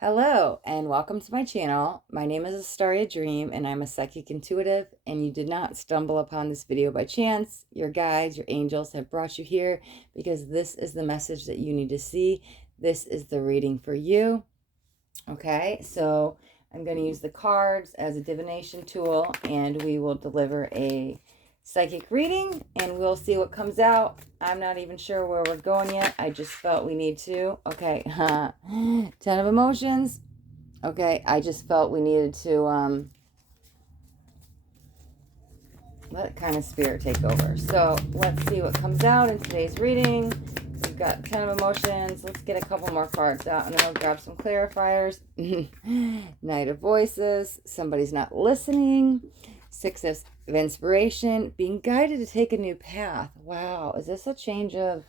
Hello and welcome to my channel. My name is Astaria Dream and I'm a psychic intuitive, and you did not stumble upon this video by chance. Your guides, your angels have brought you here because this is the message that you need to see. This is the reading for you. Okay, so I'm going to use the cards as a divination tool and we will deliver a psychic reading and we'll see what comes out. I'm not even sure where we're going yet. I just felt we need to. Okay, 10 of emotions. Okay, I just felt we needed to let kind of spirit take over. So let's see what comes out in today's reading. We've got 10 of emotions. Let's get a couple more cards out and then we'll grab some clarifiers. Knight of voices. Somebody's not listening. Six of inspiration. Being guided to take a new path. Wow. Is this a change of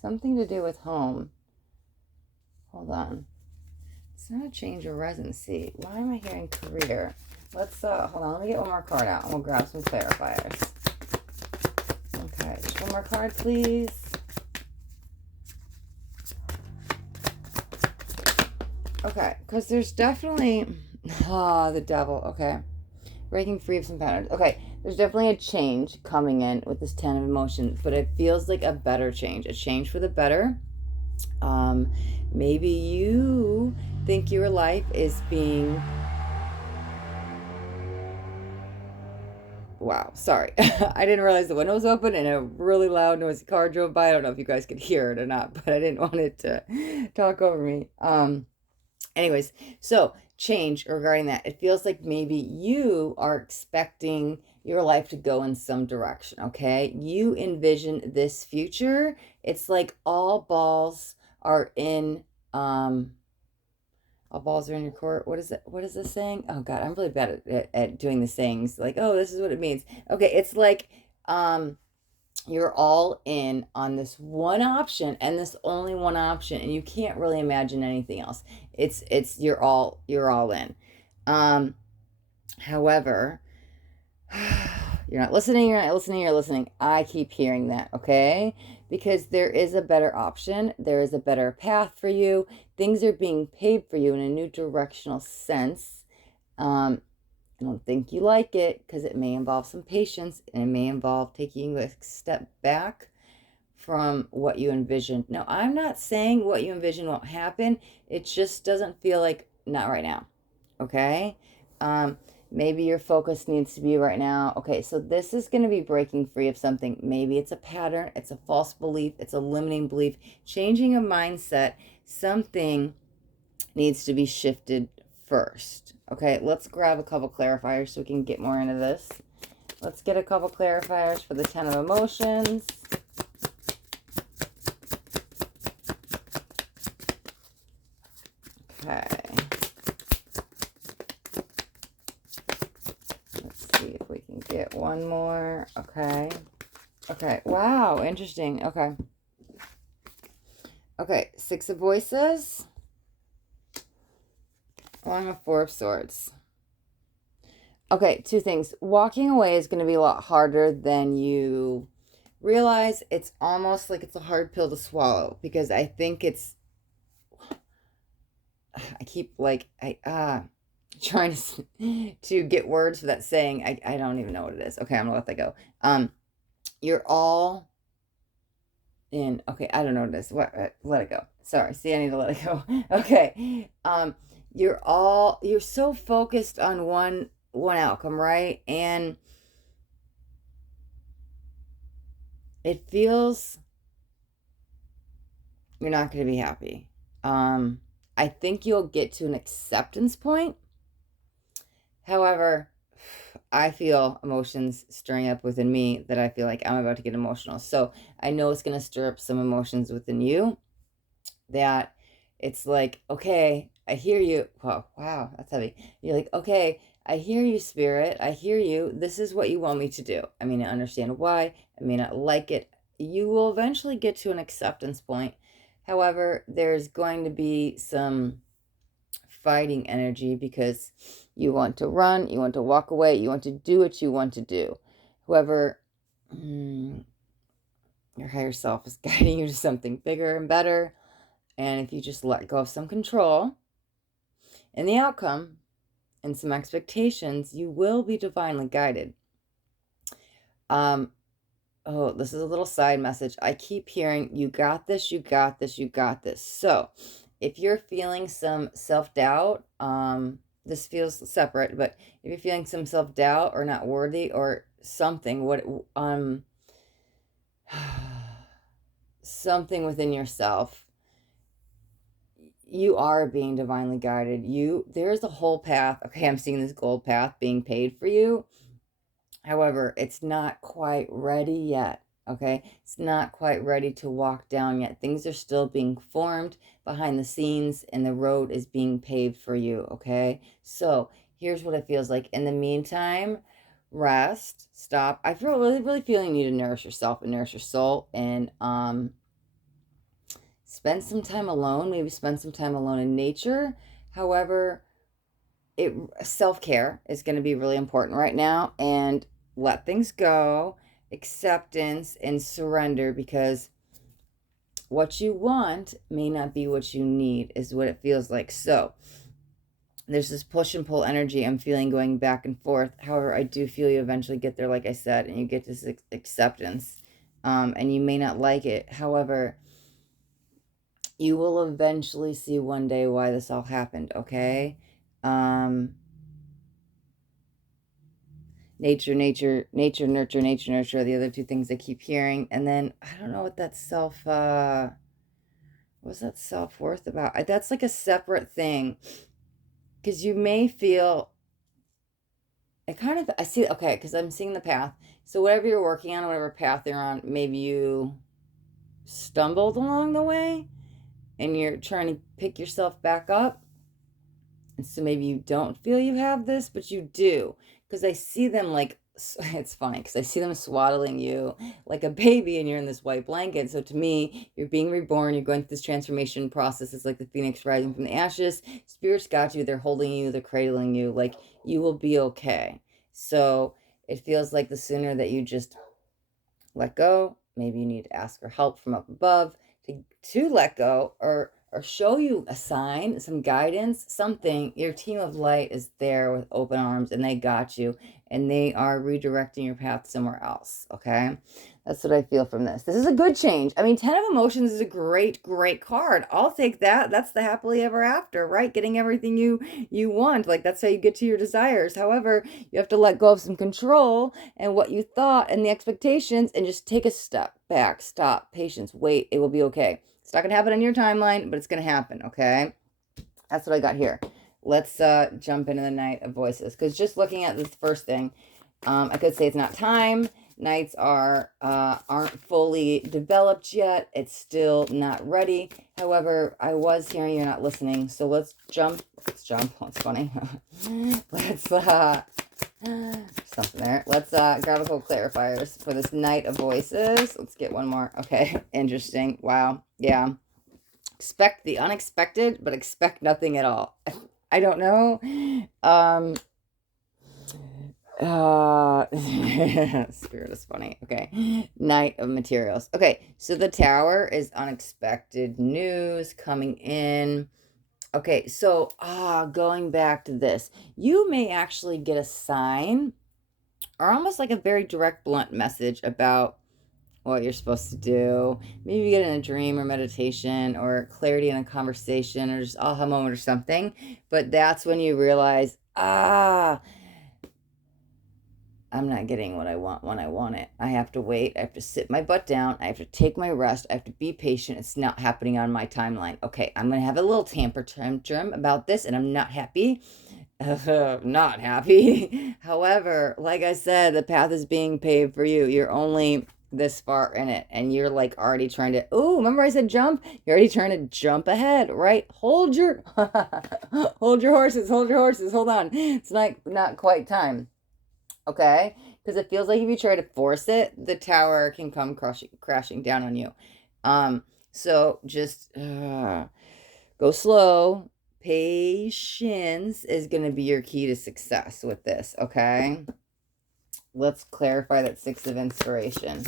something to do with home? Hold on. It's not a change of residency. Why am I hearing career? Let's, hold on. Let me get one more card out and we'll grab some clarifiers. Okay. Just one more card, please. Okay. Because there's definitely, the devil. Okay. Breaking free of some patterns. Okay, there's definitely a change coming in with this 10 of emotions, but it feels like a better change, a change for the better. Maybe you think your life is being... Wow, sorry. I didn't realize the window was open and a really loud noisy car drove by. I don't know if you guys could hear it or not, but I didn't want it to talk over me. Anyways, so change regarding that. It feels like maybe you are expecting your life to go in some direction, okay? You envision this future. It's like all balls are in, all balls are in your court. What is it? What is this saying? Oh God, I'm really bad at doing the sayings. Like, oh, this is what it means. Okay, it's like, you're all in on this one option and this only one option, and you can't really imagine anything else. It's you're all in. However, you're not listening. I keep hearing that, okay? Because there is a better option. There is a better path for you. Things are being paved for you in a new directional sense. I don't think you like it because it may involve some patience and it may involve taking a step back from what you envisioned. Now, I'm not saying what you envision won't happen. It just doesn't feel like not right now. Okay? Maybe your focus needs to be right now. Okay, so this is going to be breaking free of something. Maybe it's a pattern. It's a false belief. It's a limiting belief. Changing a mindset. Something needs to be shifted first. Okay, let's grab a couple clarifiers so we can get more into this. Let's get a couple clarifiers for the 10 of emotions. Okay. Let's see if we can get one more. Okay. Okay. Wow, interesting. Okay. Okay, Six of voices. Along with Four of Swords. Okay, two things. Walking away is going to be a lot harder than you realize. It's almost like it's a hard pill to swallow because I think it's... I keep like... trying to get words for that saying. I don't even know what it is. Okay, I'm going to let that go. You're all in... Okay, I don't know what it is. What? Let it go. Sorry. See, I need to let it go. Okay. You're so focused on one outcome, right? And it feels you're not going to be happy. I think you'll get to an acceptance point. However, I feel emotions stirring up within me that I feel like I'm about to get emotional. So I know it's going to stir up some emotions within you that it's like, okay, I hear you. Whoa, wow, that's heavy. You're like, okay, I hear you, spirit. I hear you. This is what you want me to do. I mean, I understand why. I may not like it. You will eventually get to an acceptance point. However, there's going to be some fighting energy because you want to run, you want to walk away, you want to do what you want to do. However, your higher self is guiding you to something bigger and better. And if you just let go of some control in the outcome and some expectations, you will be divinely guided. Oh, this is a little side message. I keep hearing, you got this, you got this, you got this. So if you're feeling some self-doubt, this feels separate, but if you're feeling some self-doubt or not worthy or something, something within yourself, you are being divinely guided. There's a whole path. Okay, I'm seeing this gold path being paid for you. However, it's not quite ready yet, okay? It's not quite ready to walk down yet. Things are still being formed behind the scenes, and the road is being paved for you, okay? So here's what it feels like. In the meantime, rest, stop. I feel really feeling you need to nourish yourself and nourish your soul, and spend some time alone. Maybe spend some time alone in nature. However, self-care is going to be really important right now, and let things go, acceptance and surrender, because what you want may not be what you need, is what it feels like. So there's this push and pull energy I'm feeling going back and forth. However, I do feel you eventually get there, like I said, and you get this acceptance, and you may not like it. However, you will eventually see one day why this all happened, okay? Nature, nurture, are the other two things I keep hearing. And then, I don't know what that what's that self-worth about? That's like a separate thing. Because you may feel, I see, okay, because I'm seeing the path. So whatever you're working on, whatever path you're on, maybe you stumbled along the way and you're trying to pick yourself back up. And so maybe you don't feel you have this, but you do. Because I see them like, it's funny, because I see them swaddling you like a baby and you're in this white blanket. So to me, you're being reborn. You're going through this transformation process. It's like the phoenix rising from the ashes. Spirits got you. They're holding you. They're cradling you. Like, you will be okay. So it feels like the sooner that you just let go, maybe you need to ask for help from up above to let go, or show you a sign, some guidance, something. Your team of light is there with open arms, and they got you, and they are redirecting your path somewhere else, okay? That's what I feel from this. This is a good change. I mean, 10 of Emotions is a great card. I'll take that. That's the happily ever after, right? Getting everything you want. Like, that's how you get to your desires. However, you have to let go of some control and what you thought and the expectations, and just take a step back. Stop. Patience. Wait. It will be okay. It's not going to happen on your timeline, but it's going to happen, okay? That's what I got here. Let's jump into the Knight of Voices, because just looking at this first thing, I could say it's not time. Knights aren't fully developed yet. It's still not ready. However, I was hearing you're not listening, so let's jump. Let's jump. That's funny. Let's something there. Let's grab a couple clarifiers for this Knight of Voices. Let's get one more. Okay, interesting. Wow. Yeah. Expect the unexpected, but expect nothing at all. I don't know. Spirit is funny. Okay. Knight of Materials. Okay, so the Tower is unexpected news coming in. Okay, so going back to this, you may actually get a sign, or almost like a very direct, blunt message about what you're supposed to do. Maybe you get in a dream or meditation or clarity in a conversation or just aha moment or something. But that's when you realize, I'm not getting what I want when I want it. I have to wait. I have to sit my butt down. I have to take my rest. I have to be patient. It's not happening on my timeline. Okay, I'm going to have a little temper tantrum about this, and I'm not happy. Not happy. However, like I said, the path is being paved for you. You're only this far in it, and you're like already trying to, remember I said jump? You're already trying to jump ahead, right? Hold your horses, hold on. It's not quite time. Okay? Because it feels like if you try to force it, the tower can come crashing down on you. So just go slow. Patience is going to be your key to success with this, okay? Let's clarify that Six of Inspiration.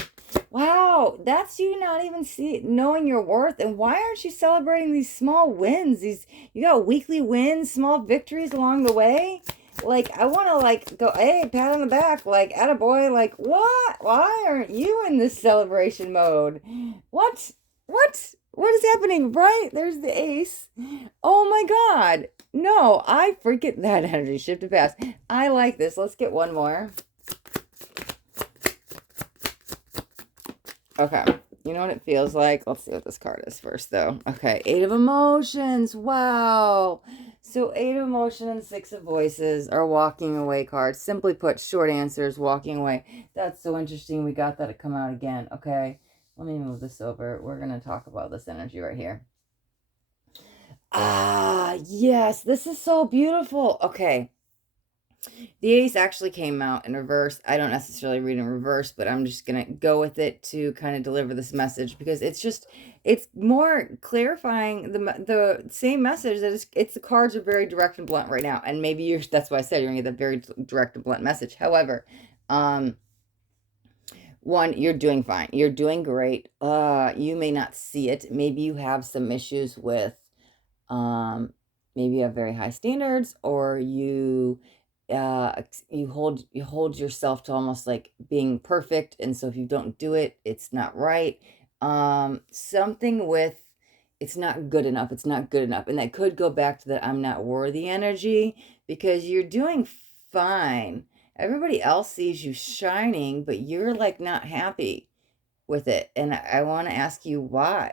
Wow, that's you not even knowing your worth. And why aren't you celebrating these small wins? You got weekly wins, small victories along the way. Like, I want to like go, hey, pat on the back, like, attaboy, like, what? Why aren't you in this celebration mode? What? What is happening? Right? There's the ace. Oh my God. No, I freaking, that energy shifted fast. I like this. Let's get one more. Okay. You know what it feels like? Let's see what this card is first, though. Okay. 8 of Emotions. Wow. So 8 of Emotion and 6 of Voices are walking away cards. Simply put, short answers, walking away. That's so interesting. We got that to come out again. Okay. Let me move this over. We're going to talk about this energy right here. Ah, yes. This is so beautiful. Okay. The ace actually came out in reverse. I don't necessarily read in reverse, but I'm just going to go with it to kind of deliver this message because it's more clarifying the same message that it's the cards are very direct and blunt right now. And maybe that's why I said you're going to get a very direct and blunt message. However, one, you're doing fine. You're doing great. You may not see it. Maybe you have some issues with, maybe you have very high standards, or you hold yourself to almost like being perfect, and so if you don't do it, it's not right. Something with it's not good enough, it's not good enough, and that could go back to that I'm not worthy energy, because you're doing fine. Everybody else sees you shining, but you're like not happy with it, and I want to ask you why.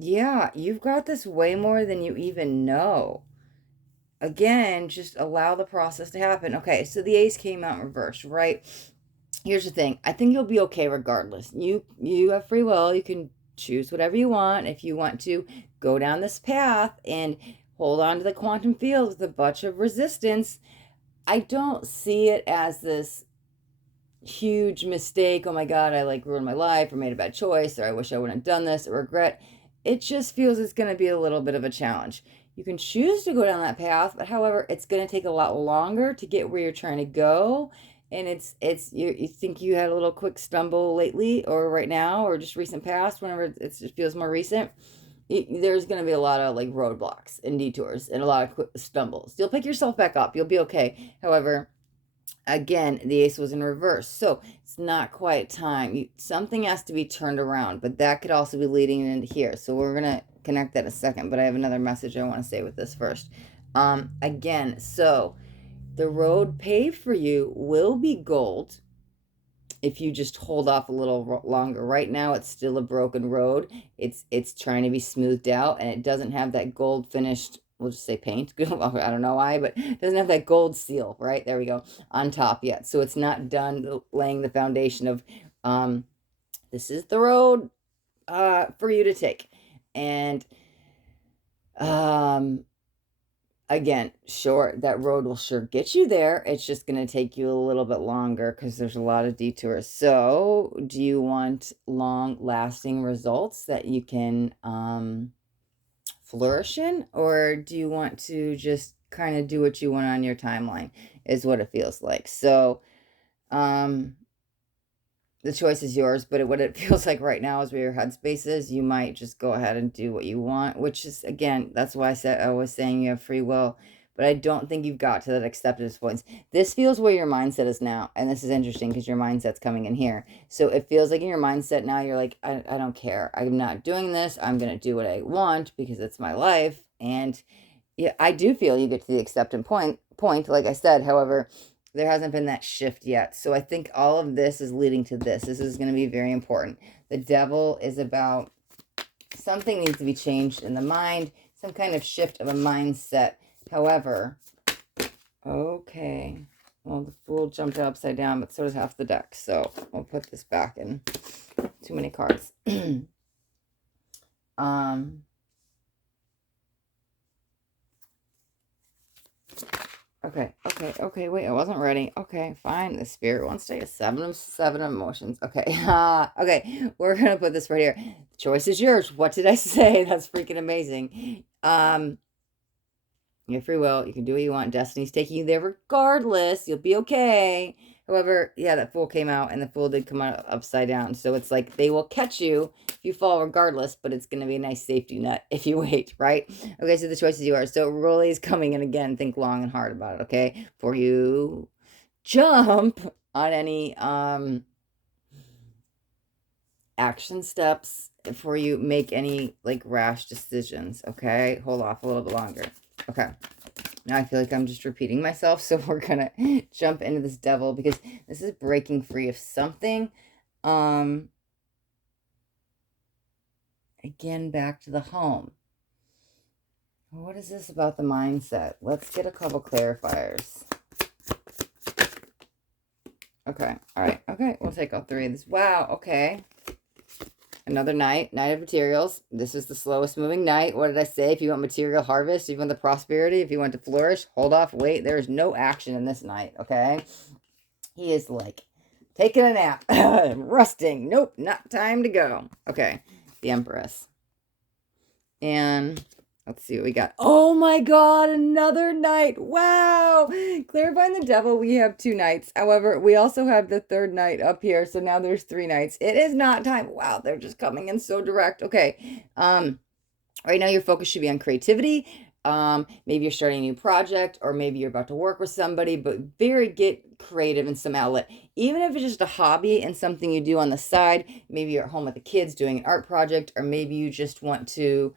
Yeah, you've got this way more than you even know. Again, just allow the process to happen. Okay, so the ace came out in reverse, right? Here's the thing. I think you'll be okay regardless. You have free will. You can choose whatever you want. If you want to go down this path and hold on to the quantum field with a bunch of resistance, I don't see it as this huge mistake. Oh my God, I like ruined my life or made a bad choice, or I wish I wouldn't have done this, or regret. It just feels it's going to be a little bit of a challenge. You can choose to go down that path, but however, it's going to take a lot longer to get where you're trying to go. And you think you had a little quick stumble lately or right now or just recent past, whenever it feels more recent. There's going to be a lot of like roadblocks and detours and a lot of quick stumbles. You'll pick yourself back up. You'll be okay. However, again, the ace was in reverse, so it's not quite time. Something has to be turned around, but that could also be leading into here. So we're gonna connect that in a second, but I have another message I want to say with this first. Again, so the road paved for you will be gold if you just hold off a little longer. Right now, it's still a broken road. It's trying to be smoothed out, and it doesn't have that gold finished, we'll just say paint. I don't know why, but it doesn't have that gold seal, right? There we go, on top yet. So it's not done laying the foundation of, this is the road for you to take. And again, sure, that road will sure get you there. It's just going to take you a little bit longer because there's a lot of detours. So do you want long-lasting results that you can flourish in? Or do you want to just kind of do what you want on your timeline, is what it feels like. So the choice is yours, but what it feels like right now is where your headspace is. You might just go ahead and do what you want, which is, again, that's why I was saying you have free will, but I don't think you've got to that acceptance point. This feels where your mindset is now, and this is interesting because your mindset's coming in here. So it feels like in your mindset now, you're like, I don't care. I'm not doing this. I'm going to do what I want because it's my life. And yeah, I do feel you get to the acceptance point, like I said. However, there hasn't been that shift yet. So I think all of this is leading to this. This is going to be very important. The Devil is about something needs to be changed in the mind, some kind of shift of a mindset. However, okay, well, the Fool jumped upside down, but so does half the deck. So we'll put this back in. Too many cards. Okay, wait, I wasn't ready. Okay, fine. The Spirit wants to take a seven of emotions. Okay, okay, we're gonna put this right here. The choice is yours. What did I say? That's freaking amazing. You have free will. You can do what you want. Destiny's taking you there regardless. You'll be okay. However, yeah, that Fool came out, and the Fool did come out upside down. So it's like they will catch you if you fall regardless, but it's going to be a nice safety net if you wait, right? Okay, so the choices you are. So Rolly is coming in again. Think long and hard about it, okay? Before you jump on any action steps, before you make any like rash decisions, okay? Hold off a little bit longer. Okay. Now I feel like I'm just repeating myself, so we're gonna jump into this Devil because this is breaking free of something. Again, back to the home. What is this about the mindset? Let's get a couple clarifiers. Okay, all right, okay, we'll take all three of these. Wow, okay. Another night of materials. This is the slowest moving night. What did I say? If you want material harvest, if you want the prosperity, if you want to flourish, hold off, wait. There is no action in this night, okay? He is like taking a nap, resting. Nope, not time to go. Okay, the Empress. And let's see what we got. Oh my God, another night. Wow. Clarifying the Devil, we have 2 nights. However, we also have the 3rd night up here. So now there's 3 nights. It is not time. Wow, they're just coming in so direct. Okay. Right now your focus should be on creativity. Maybe you're starting a new project, or maybe you're about to work with somebody, but get creative in some outlet. Even if it's just a hobby and something you do on the side, maybe you're at home with the kids doing an art project, or maybe you just want to,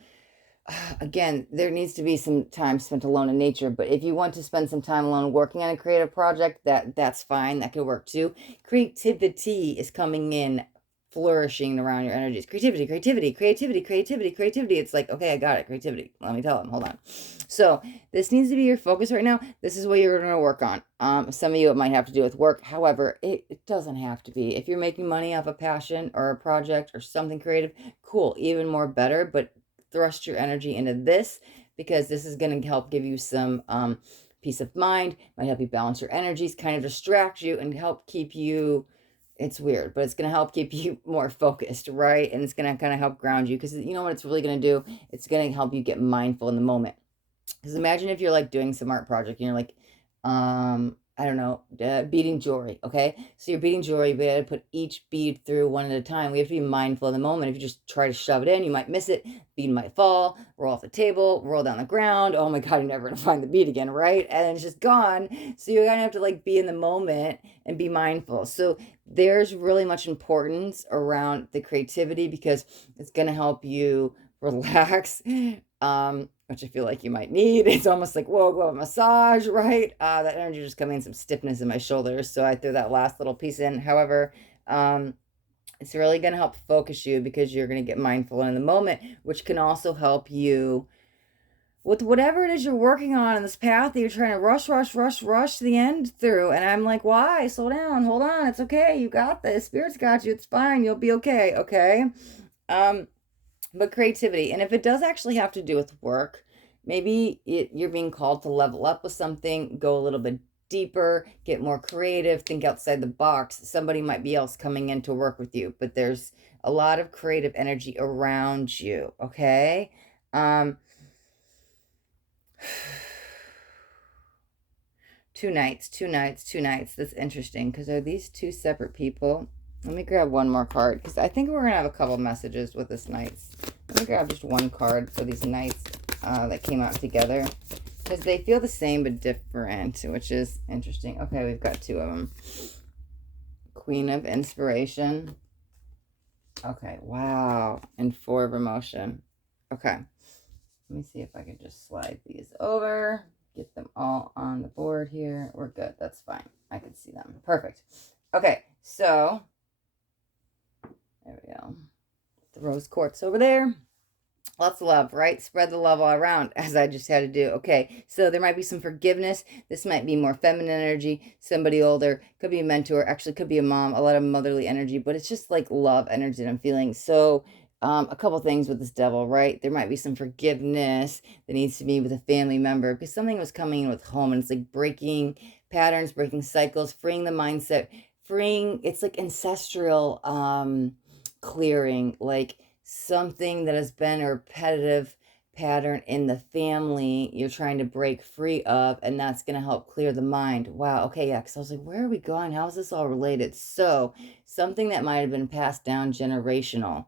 again, there needs to be some time spent alone in nature, but if you want to spend some time alone working on a creative project, that's fine. That could work too. Creativity is coming in, flourishing around your energies. Creativity. It's like, okay, I got it. Creativity. Let me tell them. Hold on. So this needs to be your focus right now. This is what you're going to work on. Some of you, it might have to do with work. However, it doesn't have to be. If you're making money off a passion or a project or something creative, cool, even more better. But thrust your energy into this, because this is going to help give you some peace of mind, might help you balance your energies, kind of distract you, and help keep you, it's weird, but it's going to help keep you more focused, right? And it's going to kind of help ground you, because you know what it's really going to do? It's going to help you get mindful in the moment. Because imagine if you're like doing some art project and you're like, I don't know, beading jewelry, okay? So you're beading jewelry, but you gotta put each bead through one at a time. We have to be mindful in the moment. If you just try to shove it in, you might miss it. Bead might fall, roll off the table, roll down the ground. Oh my God, you're never gonna find the bead again, right? And it's just gone. So you're gonna have to like be in the moment and be mindful. So there's really much importance around the creativity, because it's gonna help you relax. Which I feel like you might need. It's almost like, whoa, go a massage, right? That energy just coming in, some stiffness in my shoulders. So I threw that last little piece in. However, it's really going to help focus you, because you're going to get mindful in the moment, which can also help you with whatever it is you're working on in this path that you're trying to rush to the end through. And I'm like, why? Slow down. Hold on. It's okay. You got this. Spirit's got you. It's fine. You'll be okay. Okay. But creativity, and if it does actually have to do with work, maybe you're being called to level up with something, go a little bit deeper, get more creative, think outside the box. Somebody might be else coming in to work with you, but there's a lot of creative energy around you, okay? 2 nights. That's interesting, because are these 2 separate people? Let me grab one more card, because I think we're going to have a couple messages with this nights. Let me grab just one card for these nights that came out together, because they feel the same but different, which is interesting. Okay, we've got 2 of them. Queen of Inspiration. Okay, wow. And 4 of Emotion. Okay. Let me see if I can just slide these over. Get them all on the board here. We're good. That's fine. I can see them. Perfect. Okay, so there we go. The rose quartz over there. Lots of love, right? Spread the love all around, as I just had to do. Okay, so there might be some forgiveness. This might be more feminine energy. Somebody older, could be a mentor, actually could be a mom, a lot of motherly energy, but it's just like love energy that I'm feeling. So a couple things with this Devil, right? There might be some forgiveness that needs to be with a family member, because something was coming in with home, and it's like breaking patterns, breaking cycles, freeing the mindset, it's like ancestral clearing, like something that has been a repetitive pattern in the family you're trying to break free of, and that's going to help clear the mind. Wow, okay, yeah, because I was like, where are we going? How is this all related? So, something that might have been passed down generational,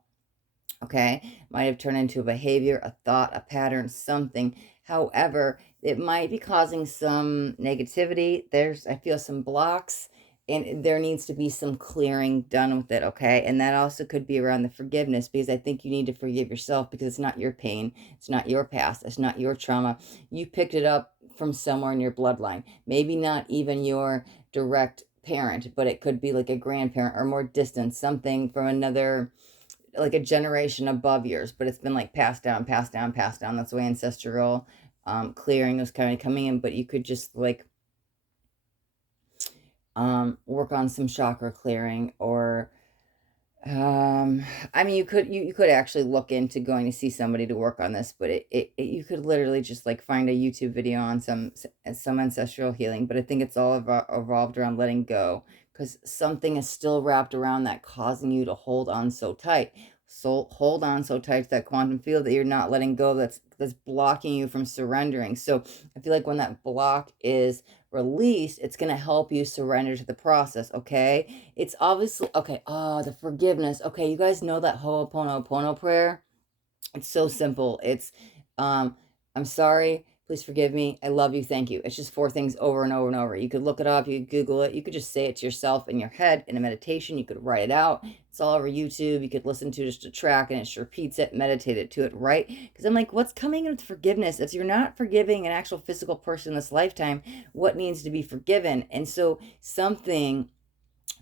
okay, might have turned into a behavior, a thought, a pattern, something. However, it might be causing some negativity. I feel some blocks, and there needs to be some clearing done with it, okay? And that also could be around the forgiveness, because I think you need to forgive yourself, because it's not your pain, it's not your past, it's not your trauma. You picked it up from somewhere in your bloodline. Maybe not even your direct parent, but it could be like a grandparent or more distant, something from another, like a generation above yours, but it's been like passed down, passed down, passed down. That's why ancestral clearing was kind of coming in. But you could just like work on some chakra clearing, or I mean, you could actually look into going to see somebody to work on this, but you could literally just like find a YouTube video on some ancestral healing. But I think it's all evolved around letting go, because something is still wrapped around that, causing you to hold on so tight. So hold on so tight to that quantum field that you're not letting go. That's blocking you from surrendering. So I feel like when that block is released, it's going to help you surrender to the process, okay? It's obviously, okay, oh, the forgiveness. Okay, you guys know that Ho'oponopono prayer? It's so simple. It's, um, I'm sorry, please forgive me, I love you, thank you. It's just 4 things over and over and over. You could look it up, you could Google it, you could just say it to yourself in your head in a meditation, you could write it out. It's all over YouTube. You could listen to just a track and it just repeats it, meditate it to it, right? Because I'm like, what's coming with forgiveness? If you're not forgiving an actual physical person this lifetime, what needs to be forgiven? And so something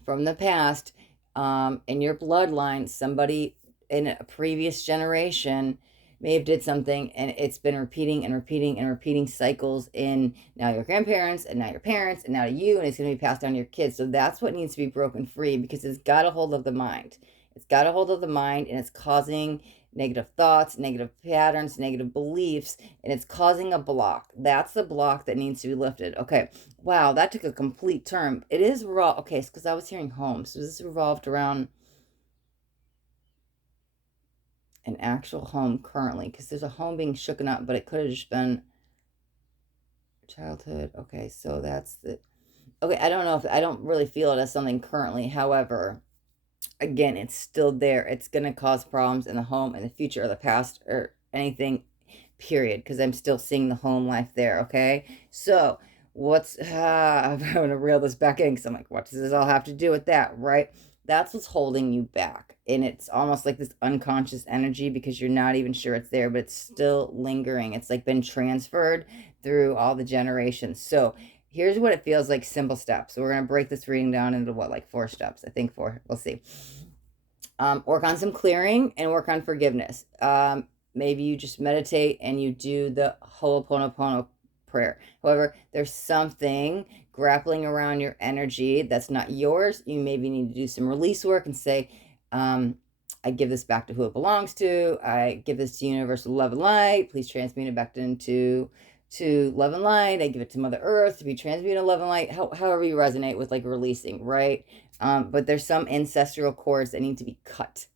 from the past, in your bloodline, somebody in a previous generation may have did something, and it's been repeating and repeating and repeating cycles in now your grandparents and now your parents and now to you, and it's going to be passed down to your kids. So that's what needs to be broken free, because it's got a hold of the mind. It's got a hold of the mind, and it's causing negative thoughts, negative patterns, negative beliefs, and it's causing a block. That's the block that needs to be lifted. Okay. Wow, that took a complete turn. It is raw. Okay, because I was hearing home. So this revolved around an actual home currently, because there's a home being shooken up, but it could have just been childhood. Okay, so that's the. Okay, I don't know if I don't really feel it as something currently. However, again, it's still there. It's going to cause problems in the home, in the future, or the past, or anything, period, because I'm still seeing the home life there. Okay, so I'm going to reel this back in, because I'm like, what does this all have to do with that, right? That's what's holding you back, and it's almost like this unconscious energy, because you're not even sure it's there, but it's still lingering. It's like been transferred through all the generations. So here's what it feels like, simple steps. So we're going to break this reading down into what, like 4 steps? I think 4. We'll see. Work on some clearing and work on forgiveness. Maybe you just meditate and you do the Ho'oponopono prayer. However, there's something grappling around your energy that's not yours. You maybe need to do some release work and say, I give this back to who it belongs to. I give this to universal love and light. Please transmute it back into love and light. I give it to Mother Earth to be transmuted to love and light. However you resonate with like releasing, right? But there's some ancestral cords that need to be cut,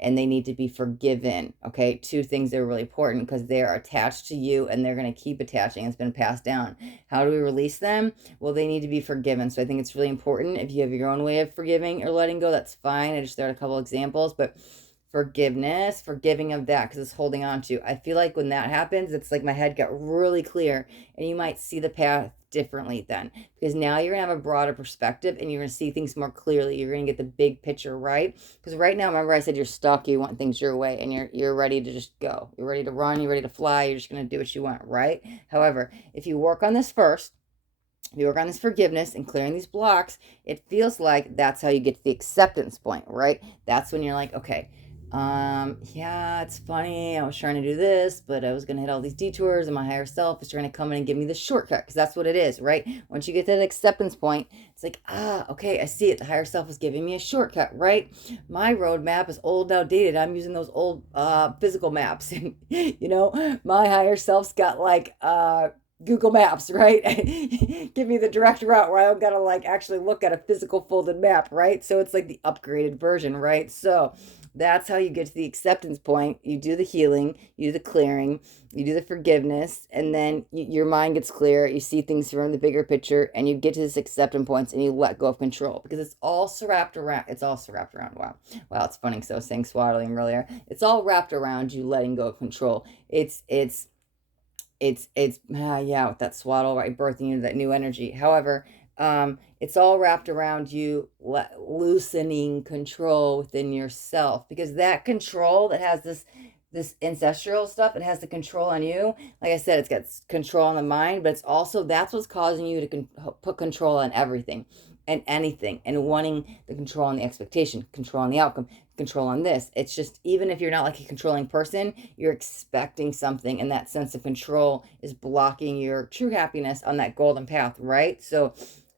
and they need to be forgiven. Okay, 2 things that are really important, because they're attached to you and they're going to keep attaching. It's been passed down. How do we release them? Well, they need to be forgiven. So I think it's really important. If you have your own way of forgiving or letting go, that's fine. I just started a couple examples, but forgiveness, forgiving of that, because it's holding on to. I feel like when that happens, it's like my head got really clear, and you might see the path differently then, because now you're gonna have a broader perspective and you're gonna see things more clearly. You're gonna get the big picture, right? Because right now, remember I said you're stuck, you want things your way, and you're ready to just go. You're ready to run, you're ready to fly, you're just gonna do what you want, right? However, if you work on this first, if you work on this forgiveness and clearing these blocks, it feels like that's how you get to the acceptance point, right? That's when you're like, okay, yeah, it's funny, I was trying to do this, but I was gonna hit all these detours, and my higher self is trying to come in and give me the shortcut, because that's what it is, right? Once you get to that acceptance point, it's like, okay, I see it. The higher self is giving me a shortcut, right? My roadmap is old, outdated. I'm using those old physical maps, and my higher self's got like Google Maps, right? Give me the direct route where I don't gotta like actually look at a physical folded map, right? So it's like the upgraded version, right? So That's how you get to the acceptance point. You do the healing, you do the clearing, you do the forgiveness, and then your mind gets clear. You see things from the bigger picture, and you get to this acceptance points, and you let go of control because it's all wrapped around. It's all wrapped around. Wow, wow, it's funny. So I was saying swaddling earlier. It's all wrapped around you letting go of control. Yeah, with that swaddle, right, birthing into that new energy. However, it's all wrapped around you loosening control within yourself, because that control that has this ancestral stuff, it has the control on you. Like I said, it's got control on the mind, but it's also, that's what's causing you to put control on everything and anything, and wanting the control on the expectation, control on the outcome, control on this. It's just, even if you're not like a controlling person, you're expecting something, and that sense of control is blocking your true happiness on that golden path, right? So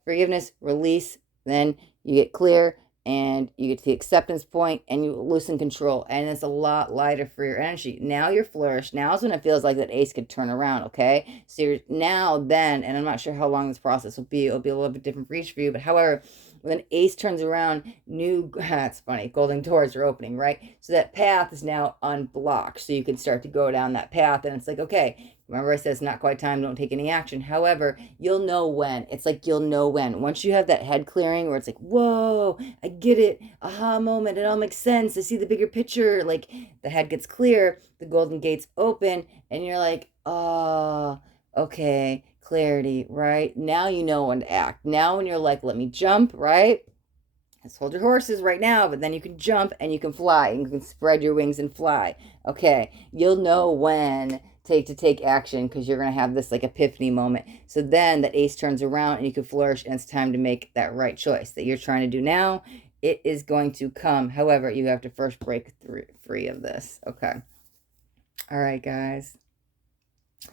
forgiveness, release, then you get clear, and you get to the acceptance point, and you loosen control, and it's a lot lighter for your energy. Now you're flourished. Now is when it feels like that ace could turn around, okay? So you're now then, and I'm not sure how long this process will be. It'll be a little bit different for each of you, but however, when ace turns around, it's funny, golden doors are opening, right? So that path is now unblocked, so you can start to go down that path, and it's like, okay, remember I said it's not quite time, don't take any action. However, you'll know when. It's like you'll know when. Once you have that head clearing where it's like, whoa, I get it, aha moment, it all makes sense, I see the bigger picture, like the head gets clear, the golden gates open, and you're like, oh, okay, clarity, right? Now you know when to act. Now when you're like, let me jump, right? Let's hold your horses right now, but then you can jump and you can fly, and you can spread your wings and fly. Okay, you'll know when to take action, because you're going to have this like epiphany moment. So then the ace turns around and you can flourish, and it's time to make that right choice that you're trying to do now. It is going to come. However, you have to first break free of this. Okay. All right, guys.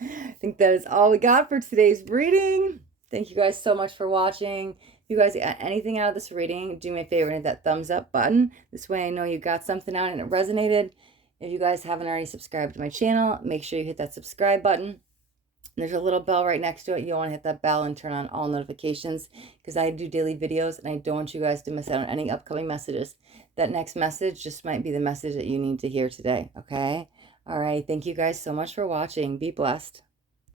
I think that is all we got for today's reading. Thank you guys so much for watching. If you guys got anything out of this reading, do me a favor and hit that thumbs up button. This way I know you got something out and it resonated. If you guys haven't already subscribed to my channel, make sure you hit that subscribe button. There's a little bell right next to it. You'll want to hit that bell and turn on all notifications, because I do daily videos and I don't want you guys to miss out on any upcoming messages. That next message just might be the message that you need to hear today, okay? All right. Thank you guys so much for watching. Be blessed.